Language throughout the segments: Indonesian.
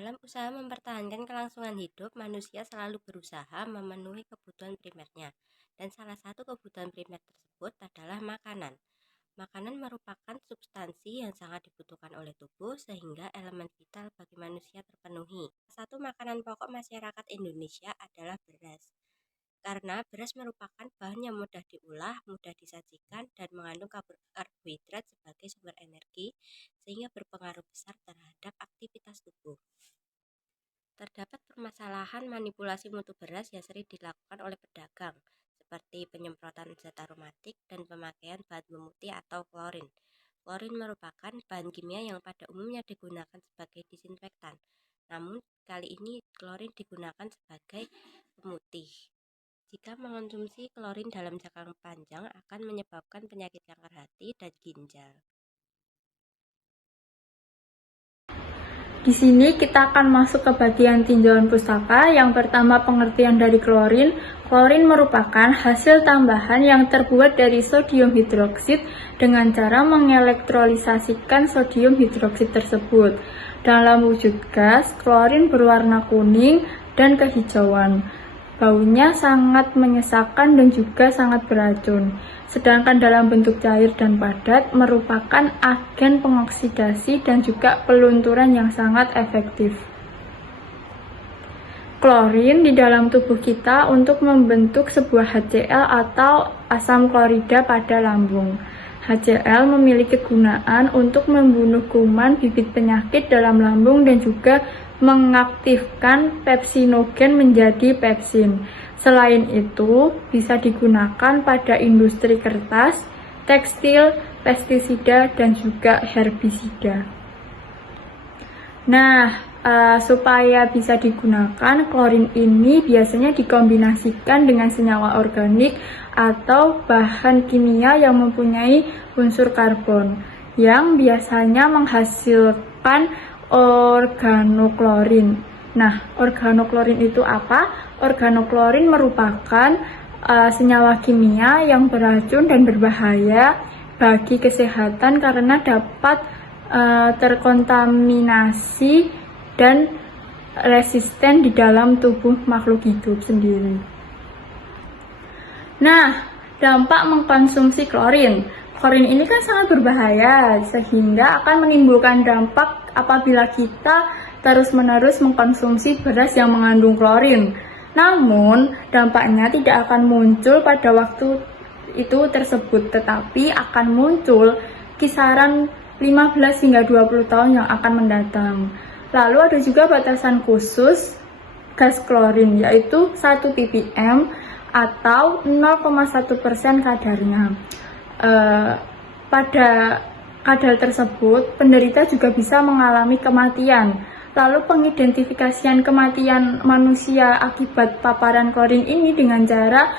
Dalam usaha mempertahankan kelangsungan hidup, manusia selalu berusaha memenuhi kebutuhan primernya, dan salah satu kebutuhan primer tersebut adalah makanan. Makanan merupakan substansi yang sangat dibutuhkan oleh tubuh sehingga elemen vital bagi manusia terpenuhi. Salah satu makanan pokok masyarakat Indonesia adalah beras. Karena beras merupakan bahan yang mudah diolah, mudah disajikan, dan mengandung karbohidrat sebagai sumber energi, sehingga berpengaruh besar terhadap aktivitas tubuh. Terdapat permasalahan manipulasi mutu beras yang sering dilakukan oleh pedagang, seperti penyemprotan zat aromatik dan pemakaian bahan pemutih atau klorin. Klorin merupakan bahan kimia yang pada umumnya digunakan sebagai disinfektan. Namun, kali ini klorin digunakan sebagai pemutih. Jika mengonsumsi klorin dalam jangka panjang akan menyebabkan penyakit kanker hati dan ginjal. Di sini kita akan masuk ke bagian tinjauan pustaka. Yang pertama, pengertian dari klorin. Klorin merupakan hasil tambahan yang terbuat dari sodium hidroksid dengan cara mengelektrolisasikan sodium hidroksid tersebut. Dalam wujud gas, klorin berwarna kuning dan kehijauan. Baunya sangat menyesakan dan juga sangat beracun. Sedangkan dalam bentuk cair dan padat merupakan agen pengoksidasi dan juga pelunturan yang sangat efektif. Klorin di dalam tubuh kita untuk membentuk sebuah HCl atau asam klorida pada lambung. HCl memiliki kegunaan untuk membunuh kuman bibit penyakit dalam lambung dan juga mengaktifkan pepsinogen menjadi pepsin. Selain itu, bisa digunakan pada industri kertas, tekstil, pestisida, dan juga herbisida. Nah, supaya bisa digunakan, klorin ini biasanya dikombinasikan dengan senyawa organik atau bahan kimia yang mempunyai unsur karbon, yang biasanya menghasilkan organoklorin. Nah, organoklorin itu apa? Organoklorin merupakan senyawa kimia yang beracun dan berbahaya bagi kesehatan karena dapat terkontaminasi dan resisten di dalam tubuh makhluk hidup sendiri. Nah, dampak mengkonsumsi klorin. Klorin ini kan sangat berbahaya sehingga akan menimbulkan dampak apabila kita terus-menerus mengkonsumsi beras yang mengandung klorin. Namun, dampaknya tidak akan muncul pada waktu itu tersebut, tetapi akan muncul kisaran 15 hingga 20 tahun yang akan mendatang. Lalu ada juga batasan khusus gas klorin, yaitu 1 ppm atau 0,1% kadarnya. Pada kadar tersebut, penderita juga bisa mengalami kematian. Lalu pengidentifikasian kematian manusia akibat paparan klorin ini dengan cara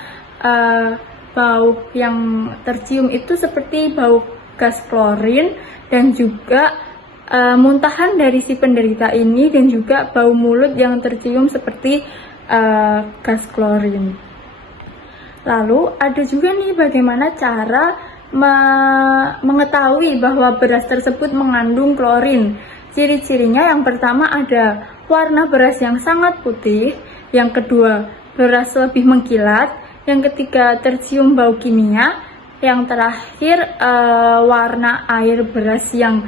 bau yang tercium itu seperti bau gas klorin dan juga muntahan dari si penderita ini dan juga bau mulut yang tercium seperti gas klorin. Lalu ada juga nih bagaimana cara mengetahui bahwa beras tersebut mengandung klorin. Ciri-cirinya yang pertama ada warna beras yang sangat putih, yang kedua beras lebih mengkilat, yang ketiga tercium bau kimia, yang terakhir warna air beras yang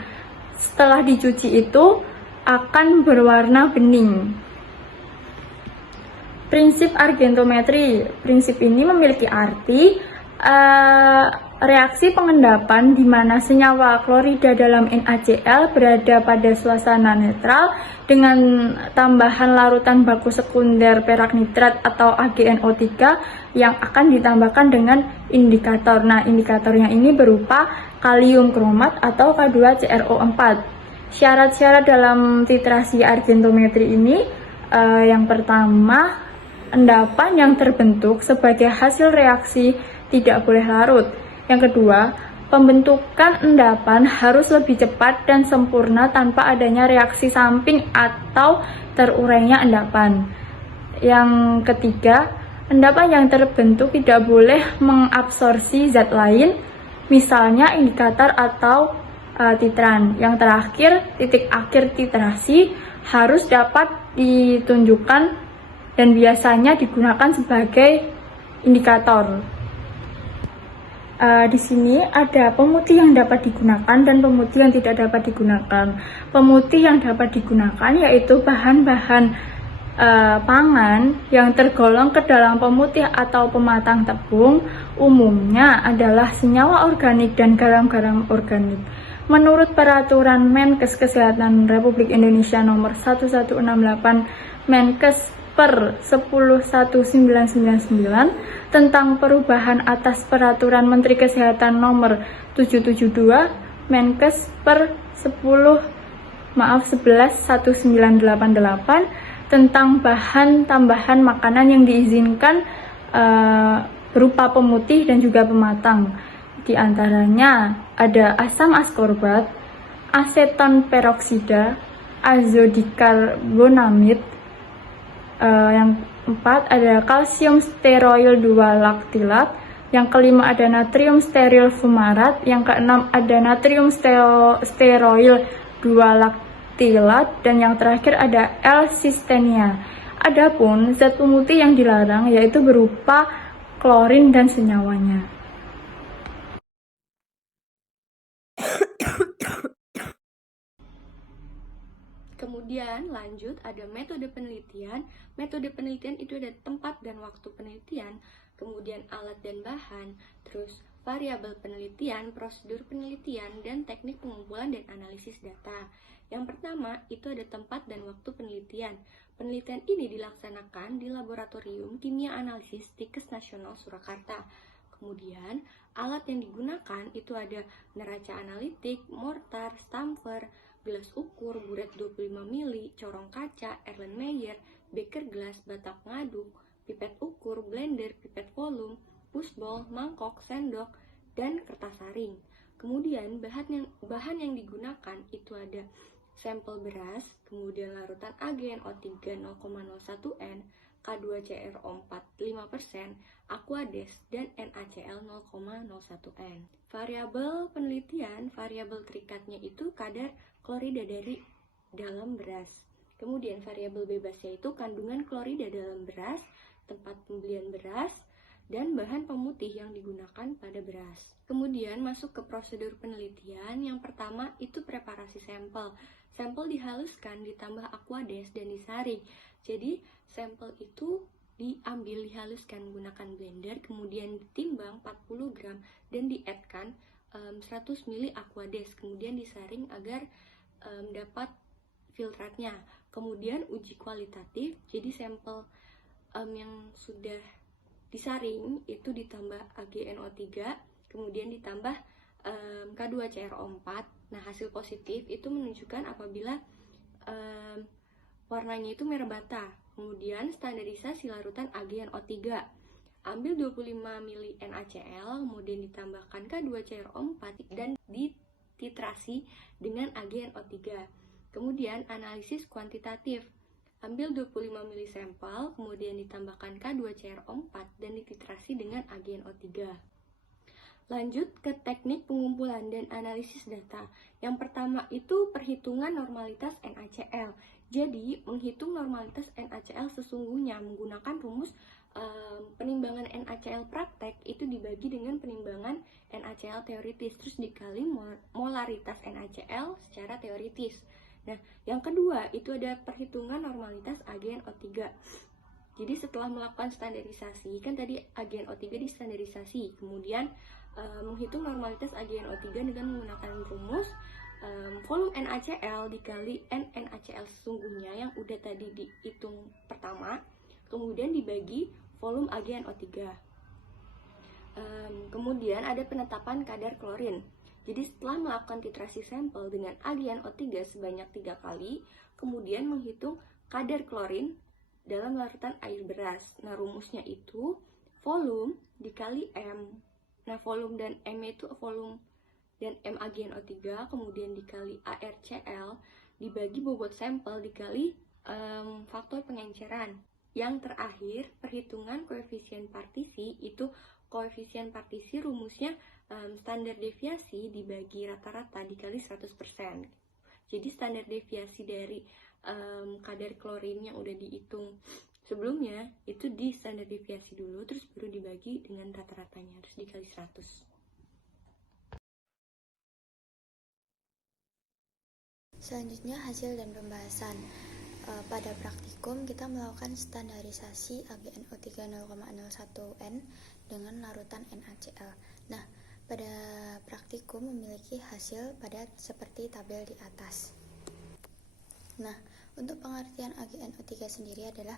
setelah dicuci itu akan berwarna bening. Prinsip argentometri. Prinsip ini memiliki arti reaksi pengendapan di mana senyawa klorida dalam NaCl berada pada suasana netral dengan tambahan larutan baku sekunder perak nitrat atau AgNO3 yang akan ditambahkan dengan indikator. Nah, indikatornya ini berupa kalium kromat atau K2CrO4. Syarat-syarat dalam titrasi argentometri ini yang pertama, endapan yang terbentuk sebagai hasil reaksi tidak boleh larut. Yang kedua, pembentukan endapan harus lebih cepat dan sempurna tanpa adanya reaksi samping atau terurainya endapan. Yang ketiga, endapan yang terbentuk tidak boleh mengabsorsi zat lain, misalnya indikator atau titran. Yang terakhir, titik akhir titrasi harus dapat ditunjukkan dan biasanya digunakan sebagai indikator. Di sini ada pemutih yang dapat digunakan dan pemutih yang tidak dapat digunakan. Pemutih yang dapat digunakan yaitu bahan-bahan pangan yang tergolong ke dalam pemutih atau pematang tepung, umumnya adalah senyawa organik dan garam-garam organik. Menurut Peraturan Menkes Kesehatan Republik Indonesia Nomor 1168 Menkes per 10/1/1999 tentang perubahan atas Peraturan Menteri Kesehatan Nomor 772 Menkes per 11/1988 tentang bahan tambahan makanan yang diizinkan berupa pemutih dan juga pematang. Di antaranya ada asam askorbat, aseton peroksida, azodikarbonamid. Yang keempat ada kalsium steroil 2 laktilat, yang kelima ada natrium steril fumarat, yang keenam ada natrium steroil 2 laktilat, dan yang terakhir ada L-cystenia. Adapun zat pemutih yang dilarang yaitu berupa klorin dan senyawanya. Kemudian lanjut ada metode penelitian. Metode penelitian itu ada tempat dan waktu penelitian, kemudian alat dan bahan, terus variabel penelitian, prosedur penelitian, dan teknik pengumpulan dan analisis data. Yang pertama itu ada tempat dan waktu penelitian. Penelitian ini dilaksanakan di Laboratorium Kimia Analisis Tikes Nasional Surakarta. Kemudian alat yang digunakan itu ada neraca analitik, mortar, stamper, gelas ukur, buret 25 mili, corong kaca, Erlenmeyer, beker gelas, batak ngaduk, pipet ukur, blender, pipet volume, pushball, mangkok, sendok, dan kertas saring. Kemudian bahan yang digunakan itu ada sampel beras, kemudian larutan AgNO3 0,01N, K2CrO4 5%, Aquades, dan NaCl 0,01N. Variabel penelitian, variabel terikatnya itu kadar klorida dari dalam beras. Kemudian variabel bebasnya itu kandungan klorida dalam beras, tempat pembelian beras, dan bahan pemutih yang digunakan pada beras. Kemudian masuk ke prosedur penelitian. Yang pertama itu preparasi sampel. Sampel dihaluskan, ditambah Aquades, dan disaring. Jadi sampel itu diambil, dihaluskan menggunakan blender, kemudian ditimbang 40 gram dan diaddkan 100 ml Aquades, kemudian disaring agar dapat filtratnya. Kemudian uji kualitatif, jadi sampel yang sudah disaring itu ditambah AgNO3, kemudian ditambah K2CrO4. Nah, hasil positif itu menunjukkan apabila warnanya itu merah bata. Kemudian standarisasi larutan AgNO3. Ambil 25 mili NaCl, kemudian ditambahkan K2CrO4 dan dititrasi dengan AgNO3. Kemudian analisis kuantitatif. Ambil 25 mili sampel, kemudian ditambahkan K2CrO4 dan dititrasi dengan AgNO3. Lanjut ke teknik pengumpulan dan analisis data. Yang pertama itu perhitungan normalitas NaCl. Jadi, menghitung normalitas NaCl sesungguhnya menggunakan rumus penimbangan NaCl praktek itu dibagi dengan penimbangan NaCl teoritis, terus dikali molaritas NaCl secara teoritis. Nah, yang kedua itu ada perhitungan normalitas AgNO3. Jadi setelah melakukan standarisasi, kan tadi AgNO3 distandarisasi, kemudian menghitung normalitas AgNO3 dengan menggunakan rumus volume NaCl dikali NaCl sesungguhnya yang udah tadi dihitung pertama, kemudian dibagi volume AgNO3. Kemudian ada penetapan kadar klorin. Jadi setelah melakukan titrasi sampel dengan AgNO3 sebanyak 3 kali, kemudian menghitung kadar klorin dalam larutan air beras. Nah, rumusnya itu volume dikali M. Nah, volume dan M itu volume dan M AgNO3, kemudian dikali ArCl, dibagi bobot sampel dikali faktor pengenceran. Yang terakhir, perhitungan koefisien partisi, itu koefisien partisi rumusnya standar deviasi dibagi rata-rata dikali 100%. Jadi standar deviasi dari kadar klorin yang udah dihitung sebelumnya itu di standar deviasi dulu, terus baru dibagi dengan rata-ratanya, terus dikali 100. Selanjutnya hasil dan pembahasan. Pada praktikum kita melakukan standarisasi AgNO3 0,01N dengan larutan NaCl. Nah, pada praktikum memiliki hasil pada seperti tabel di atas. Nah, untuk pengertian AgNO3 sendiri adalah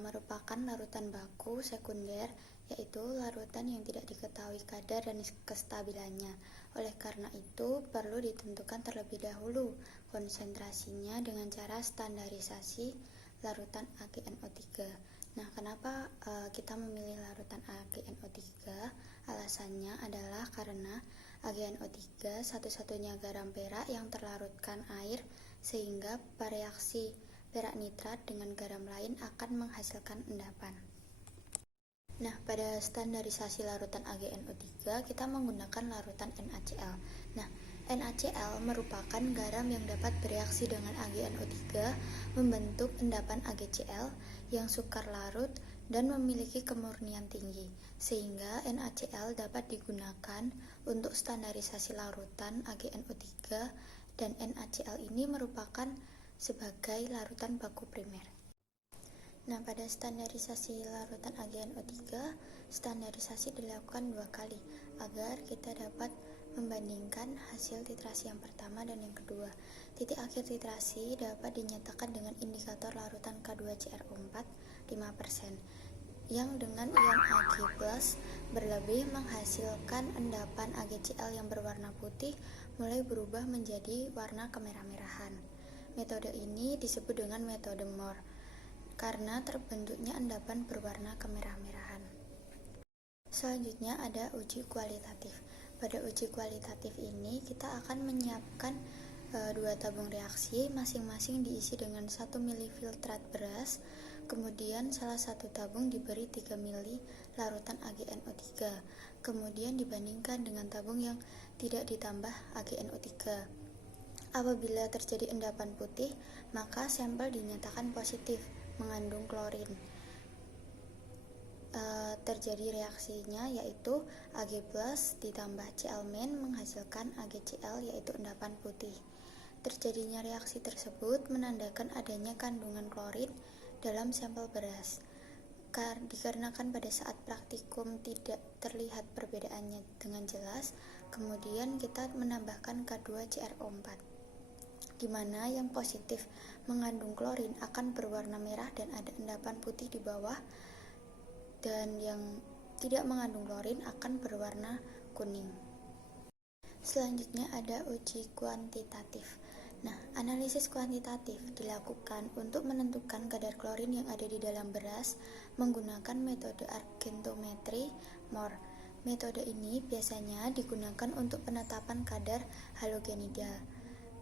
merupakan larutan baku sekunder, yaitu larutan yang tidak diketahui kadar dan kestabilannya. Oleh karena itu, perlu ditentukan terlebih dahulu konsentrasinya dengan cara standarisasi larutan AgNO3. Nah, kenapa kita memilih larutan AgNO3? Alasannya adalah karena AgNO3 satu-satunya garam perak yang terlarutkan air, sehingga reaksi perak nitrat dengan garam lain akan menghasilkan endapan. Nah, pada standarisasi larutan AgNO3 kita menggunakan larutan NaCl. Nah, NaCl merupakan garam yang dapat bereaksi dengan AgNO3 membentuk endapan AgCl yang sukar larut dan memiliki kemurnian tinggi, sehingga NaCl dapat digunakan untuk standarisasi larutan AgNO3, dan NaCl ini merupakan sebagai larutan baku primer. Nah, pada standarisasi larutan AgNO3, standarisasi dilakukan 2 kali agar kita dapat membandingkan hasil titrasi yang pertama dan yang kedua. Titik akhir titrasi dapat dinyatakan dengan indikator larutan K2CrO4 5%, yang dengan ion Ag+ berlebih menghasilkan endapan AgCl yang berwarna putih mulai berubah menjadi warna kemerah-merahan. Metode ini disebut dengan metode Mohr karena terbentuknya endapan berwarna kemerah-merahan. Selanjutnya ada uji kualitatif. Pada uji kualitatif ini kita akan menyiapkan 2 tabung reaksi, masing-masing diisi dengan 1 ml filtrat beras, kemudian salah satu tabung diberi 3 ml larutan AgNO3, kemudian dibandingkan dengan tabung yang tidak ditambah AgNO3. Apabila terjadi endapan putih, maka sampel dinyatakan positif mengandung klorin. Terjadi reaksinya yaitu Ag+ ditambah Cl- menghasilkan AgCl yaitu endapan putih. Terjadinya reaksi tersebut menandakan adanya kandungan klorin dalam sampel beras. Dikarenakan pada saat praktikum tidak terlihat perbedaannya dengan jelas, kemudian kita menambahkan K2CrO4, di mana yang positif mengandung klorin akan berwarna merah dan ada endapan putih di bawah, dan yang tidak mengandung klorin akan berwarna kuning. Selanjutnya ada uji kuantitatif. Nah, analisis kuantitatif dilakukan untuk menentukan kadar klorin yang ada di dalam beras menggunakan metode argentometri Mohr. Metode ini biasanya digunakan untuk penetapan kadar halogenida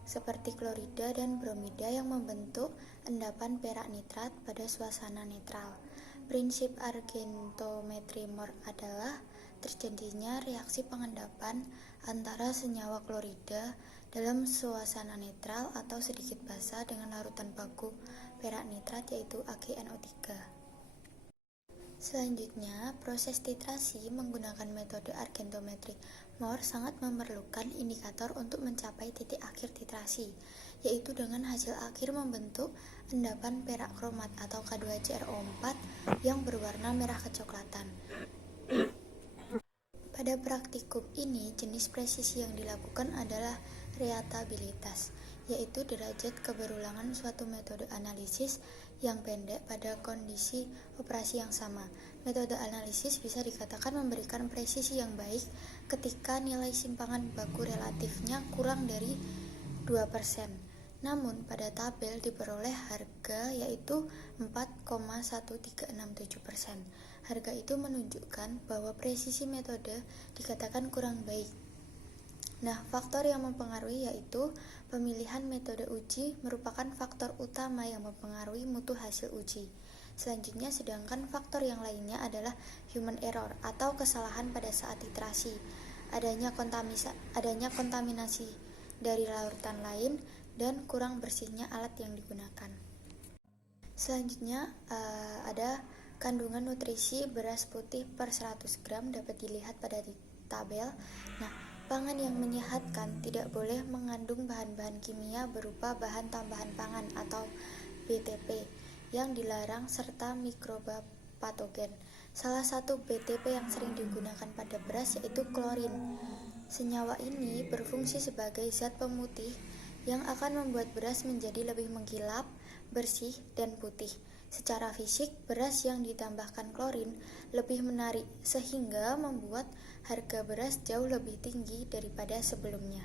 seperti klorida dan bromida yang membentuk endapan perak nitrat pada suasana netral. Prinsip argentometri Mohr adalah terjadinya reaksi pengendapan antara senyawa klorida dalam suasana netral atau sedikit basah dengan larutan baku perak nitrat yaitu AgNO3. Selanjutnya, proses titrasi menggunakan metode argentometri Mohr sangat memerlukan indikator untuk mencapai titik akhir titrasi, yaitu dengan hasil akhir membentuk endapan perak kromat atau K2CrO4 yang berwarna merah kecoklatan. Pada praktikum ini, jenis presisi yang dilakukan adalah reatabilitas, yaitu derajat keberulangan suatu metode analisis yang pendek pada kondisi operasi yang sama. Metode analisis bisa dikatakan memberikan presisi yang baik ketika nilai simpangan baku relatifnya kurang dari 2%. Namun pada tabel diperoleh harga yaitu 4,1367%. Harga itu menunjukkan bahwa presisi metode dikatakan kurang baik. Nah, faktor yang mempengaruhi yaitu pemilihan metode uji merupakan faktor utama yang mempengaruhi mutu hasil uji. Selanjutnya, sedangkan faktor yang lainnya adalah human error atau kesalahan pada saat titrasi, adanya kontaminasi dari larutan lain, dan kurang bersihnya alat yang digunakan. Selanjutnya ada kandungan nutrisi beras putih per 100 gram dapat dilihat pada tabel. Nah, pangan yang menyehatkan tidak boleh mengandung bahan-bahan kimia berupa bahan tambahan pangan atau BTP yang dilarang serta mikroba patogen. Salah satu BTP yang sering digunakan pada beras yaitu klorin. Senyawa ini berfungsi sebagai zat pemutih yang akan membuat beras menjadi lebih mengkilap, bersih, dan putih. Secara fisik, beras yang ditambahkan klorin lebih menarik sehingga membuat harga beras jauh lebih tinggi daripada sebelumnya.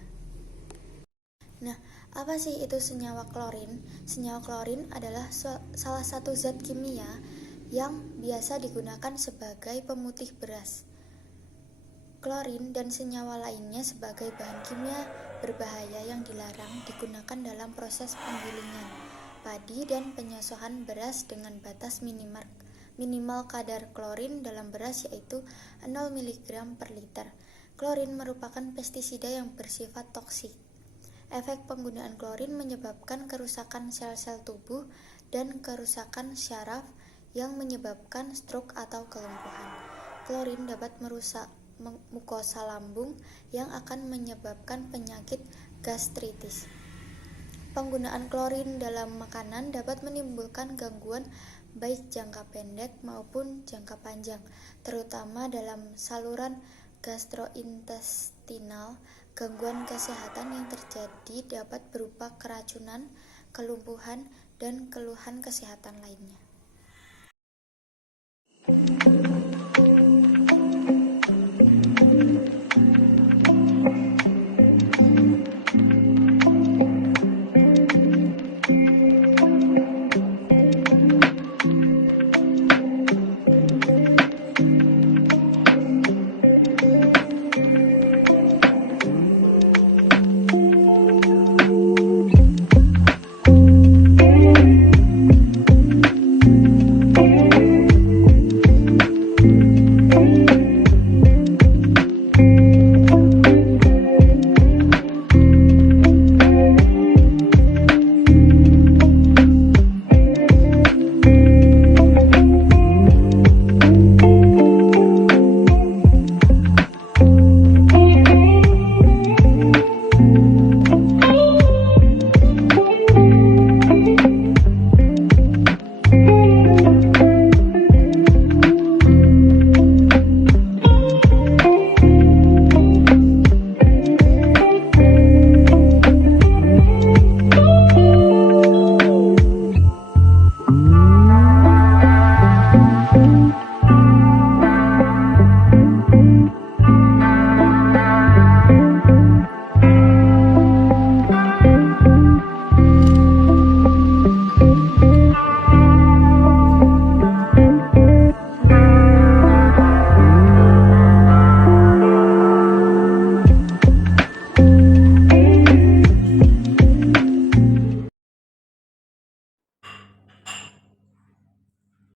Nah, apa sih itu senyawa klorin? Senyawa klorin adalah salah satu zat kimia yang biasa digunakan sebagai pemutih beras. Klorin dan senyawa lainnya sebagai bahan kimia berbahaya yang dilarang digunakan dalam proses penggilingan padi dan penyosohan beras dengan batas minimal kadar klorin dalam beras yaitu 0 mg per liter. Klorin merupakan pestisida yang bersifat toksik. Efek penggunaan klorin menyebabkan kerusakan sel-sel tubuh dan kerusakan syaraf yang menyebabkan stroke atau kelumpuhan. Klorin dapat merusak mukosa lambung yang akan menyebabkan penyakit gastritis. Penggunaan klorin dalam makanan dapat menimbulkan gangguan baik jangka pendek maupun jangka panjang, terutama dalam saluran gastrointestinal. Gangguan kesehatan yang terjadi dapat berupa keracunan, kelumpuhan, dan keluhan kesehatan lainnya.